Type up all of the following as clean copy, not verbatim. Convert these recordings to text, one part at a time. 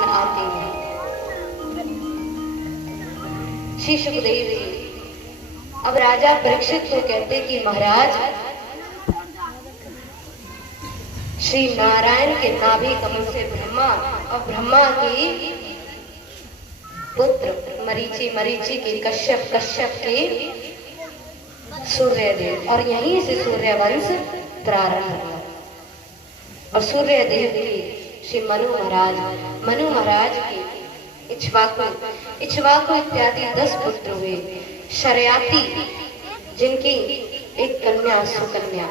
कृष्ण आते हैं। श्री सुखदेव जी अब राजा परीक्षित को कहते कि महाराज, श्री नारायण के नाभि कमल से ब्रह्मा और ब्रह्मा की पुत्र मरीचि, मरीचि के कश्यप, कश्यप के सूर्यदेव, और यहीं से सूर्य वंश प्रारंभ हुआ। और सूर्यदेव के श्री मनु महाराज, मनु महाराज के इक्ष्वाकु, इक्ष्वाकु इत्यादि 10 पुत्र हुए। शर्याती जिनकी एक कन्या सुकन्या,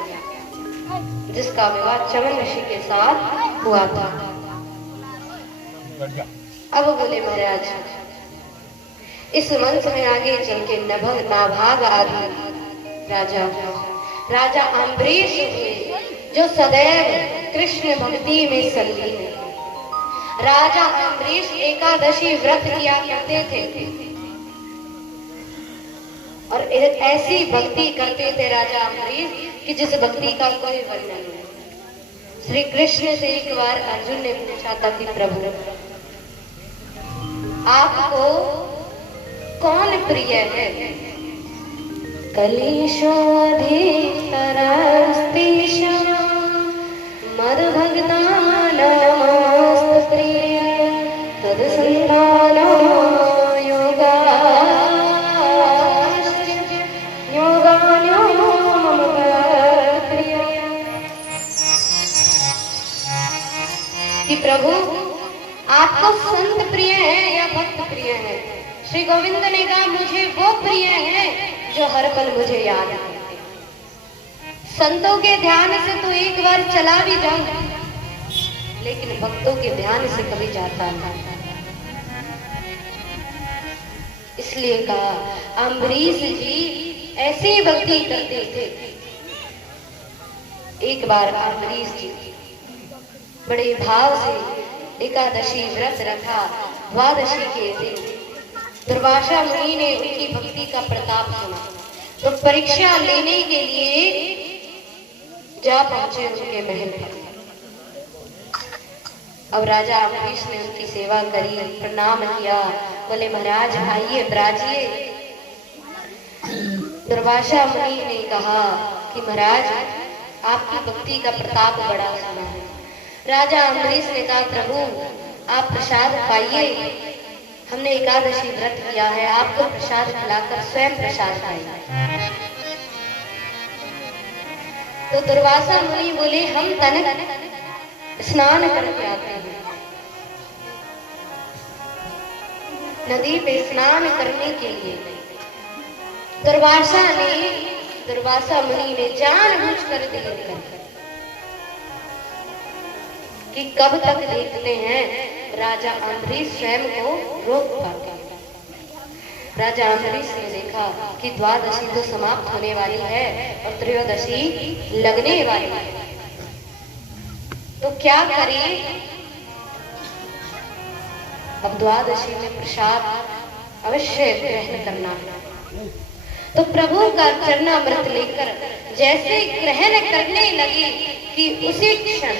जिसका विवाह चमन ऋषि के साथ हुआ था। अब बोले महाराज, इस वंश में आगे चल के नभग, नाभाग आदि राजा, राजा अम्बरीश हुए, जो सदैव कृष्ण भक्ति में संलीन है। राजा अम्बरीश एकादशी व्रत किया करते थे और ऐसी भक्ति करते थे राजा अम्बरीश कि जिस भक्ति का कोई वर्णन नहीं। श्री कृष्ण से एक बार अर्जुन ने पूछा था कि प्रभु, आपको कौन प्रिय है? कलेशोऽधिकतरस्तेषां मद्भक्तानां प्रिय तद्सन्तानो योगान्यो मम प्रिय। कि प्रभु, आपको संत प्रिय है या भक्त प्रिय है? श्री गोविंद ने कहा, मुझे वो प्रिय है जो हर पल मुझे याद करते। संतों के ध्यान से तो एक बार चला भी जाऊं, लेकिन भक्तों के ध्यान से कभी जाता नहीं। इसलिए कहा, अम्बरीश जी ऐसी भक्ति करते थे। एक बार अम्बरीश जी बड़े भाव से एकादशी व्रत रखा। द्वादशी के दिन दुर्वासा मुनि ने उनकी भक्ति का प्रताप सुना, तो परीक्षा लेने के लिए जा पहुंचे उनके महल पर। अब राजा अम्बरीश ने उनकी सेवा करी, प्रणाम किया, बोले महाराज आइए ब्राजिए। दुर्वासा मुनि ने कहा कि महाराज, आपकी भक्ति का प्रताप बड़ा सुना है। राजा अम्बरीश ने कहा, प्रभु आप प्रसाद पाइए, हमने एकादशी व्रत किया है, आपको प्रसाद खिलाकर स्वयं प्रसाद खाएंगे। तो दुर्वासा मुनि बोले, हम तनिक स्नान करके आते हैं। नदी पे स्नान करने के लिए दुर्वासा मुनि ने जानबूझकर देर कर कि कब तक देखते हैं राजा अम्बरीश स्वयं को रोक पाते। राजा अम्बरीश ने देखा कि द्वादशी तो समाप्त होने वाली है और त्रयोदशी लगने वाली है, तो क्या करें? अब द्वादशी में प्रसाद अवश्य ग्रहण करना है। तो प्रभु का चरणामृत लेकर जैसे ग्रहण करने लगे कि उसी क्षण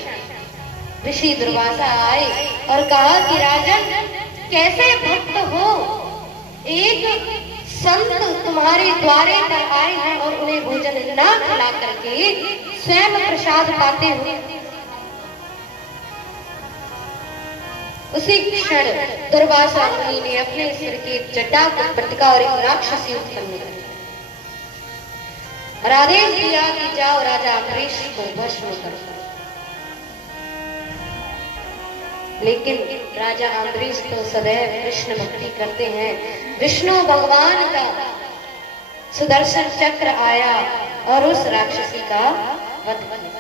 ऋषि दुर्वासा आए और कहा कि राजन, कैसे भक्त हो? एक संत तुम्हारे द्वारे पर आए हैं और उन्हें भोजन न खिला करके स्वयं प्रसाद पाते हो। उसी क्षण दुर्वासा मुनि ने अपने सिर के जटा को पटका और एक राक्षसी उत्पन्न कर और आदेश दिया कि जाओ राजा अम्बरीश को भस्म करो। लेकिन राजा अम्बरीश तो सदैव कृष्ण भक्ति करते हैं। विष्णु भगवान का सुदर्शन चक्र आया और उस राक्षसी का वध किया।